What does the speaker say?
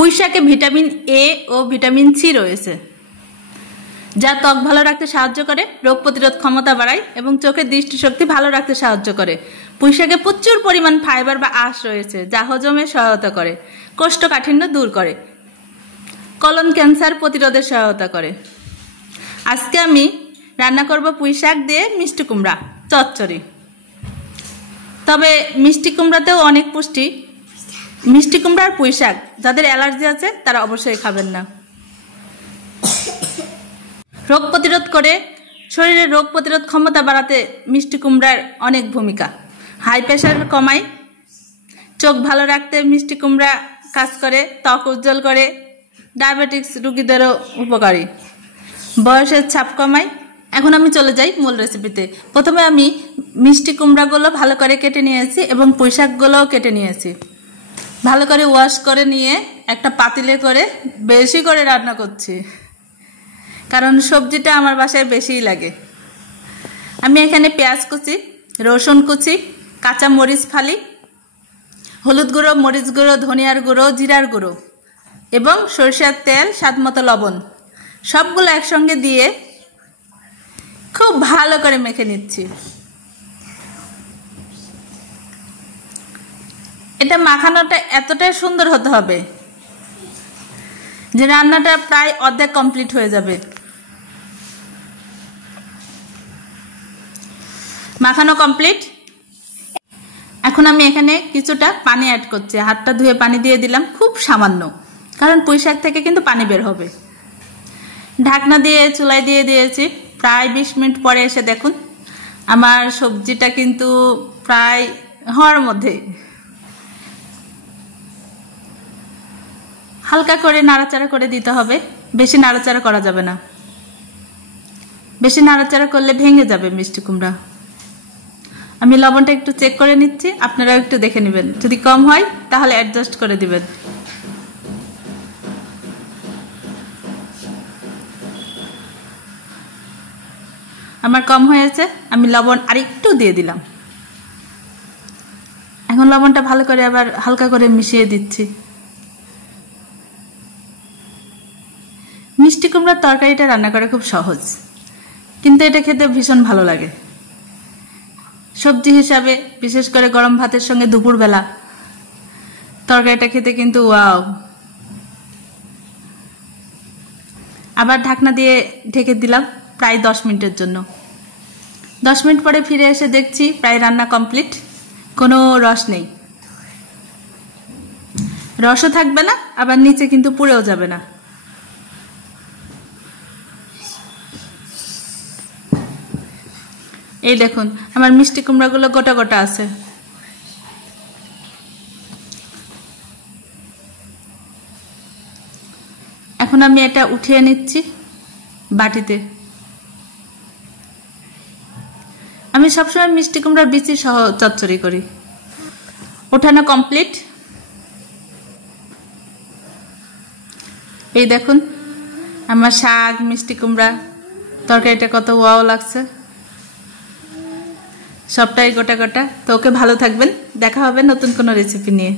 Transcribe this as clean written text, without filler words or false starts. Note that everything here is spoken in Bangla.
পুঁই শাকে ভিটামিন এ ও ভিটামিন সি রয়েছে, যা ত্বক ভালো রাখতে সাহায্য করে, রোগ প্রতিরোধ ক্ষমতা বাড়ায় এবং চোখের দৃষ্টিশক্তি ভালো রাখতে সাহায্য করে। পুঁই শাকে প্রচুর পরিমাণ ফাইবার বা আঁশ রয়েছে, যা হজমে সহায়তা করে, কোষ্ঠকাঠিন্য দূর করে, কলন ক্যান্সার প্রতিরোধে সহায়তা করে। আজকে আমি রান্না করব পুঁই শাক দিয়ে মিষ্টি কুমড়া চচ্চড়ি। তবে মিষ্টি কুমড়াতেও অনেক পুষ্টি। মিষ্টি কুমড়া আর পুঁই শাক যাদের অ্যালার্জি আছে তারা অবশ্যই খাবেন না। রোগ প্রতিরোধ করে, শরীরের রোগ প্রতিরোধ ক্ষমতা বাড়াতে মিষ্টি কুমড়ার অনেক ভূমিকা। হাই প্রেশার কমায়, চোখ ভালো রাখতে মিষ্টি কুমড়া কাজ করে, ত্বক উজ্জ্বল করে, ডায়াবেটিক্স রোগীদেরও উপকারী, বয়সের ছাপ কমায়। এখন আমি চলে যাই মূল রেসিপিতে। প্রথমে আমি মিষ্টি কুমড়াগুলো ভালো করে কেটে নিয়েছি এবং পুঁই শাকগুলোও কেটে নিয়েছি। ভালো করে ওয়াশ করে নিয়ে একটা পাতিলে করে বেশি করে রান্না করছি, কারণ সবজিটা আমার বাসায় বেশিই লাগে। আমি এখানে পেঁয়াজ কুচি, রসুন কুচি, কাঁচা মরিচ ফালি, হলুদ গুঁড়ো, মরিচ গুঁড়ো, ধনিয়ার গুঁড়ো, জিরার গুঁড়ো এবং সরিষার তেল, স্বাদমতো লবণ সবগুলো একসঙ্গে দিয়ে খুব ভালো করে মেখে নিচ্ছি। এটা মাখানোটা এতটাই সুন্দর হতে হবে যে রান্নাটা প্রায় অর্ধেক কমপ্লিট হয়ে যাবে। মাখানো কমপ্লিট। এখন আমি এখানে কিছুটা পানি অ্যাড করছি। হাতটা ধুয়ে পানি দিয়ে দিলাম, খুব সামান্য, কারণ পুঁই শাক থেকে কিন্তু পানি বের হবে। ঢাকনা দিয়ে চুলায় দিয়ে দিয়েছি। প্রায় 20 মিনিট পরে এসে দেখুন আমার সবজিটা কিন্তু প্রায় হওয়ার মধ্যে। হালকা করে নাড়াচাড়া করে দিতে হবে, বেশি নাড়াচাড়া করা যাবে না। বেশি নাড়াচাড়া করলে ভেঙে যাবে মিষ্টি কুমড়া। আমি লবণটা একটু চেক করে নিচ্ছি, আপনারাও একটু দেখে নেবেন। যদি কম হয় তাহলে অ্যাডজাস্ট করে দিবেন। আমার কম হয়েছে, আমি লবণ আরেকটু দিয়ে দিলাম। এখন লবণটা ভালো করে আবার হালকা করে মিশিয়ে দিচ্ছি। মিষ্টি কুমড়ার তরকারিটা রান্না করা খুব সহজ, কিন্তু এটা খেতে ভীষণ ভালো লাগে। সবজি হিসাবে, বিশেষ করে গরম ভাতের সঙ্গে দুপুরবেলা তরকারিটা খেতে কিন্তু ওয়াও। আবার ঢাকনা দিয়ে ঢেকে দিলাম প্রায় 10 মিনিটের জন্য। 10 মিনিট পরে ফিরে এসে দেখছি প্রায় রান্না কমপ্লিট, কোনো রস নেই। রসও থাকবে না, আবার নিচে কিন্তু পুড়েও যাবে না। এই দেখুন আমার মিষ্টি কুমড়াগুলো গোটা গোটা আছে। এখন আমি এটা উঠিয়ে নিচ্ছি বাটিতে। আমি সবসময় মিষ্টি কুমড়ার বিচি সহ চচ্চড়ি করি। ওঠানো কমপ্লিট। এই দেখুন আমার শাক, মিষ্টি কুমড়া তরকারিটা কত ওয়াও লাগছে, সবটাই গোটা গোটা। তো ওকে, ভালো থাকবেন, দেখা হবে নতুন কোনো রেসিপি নিয়ে।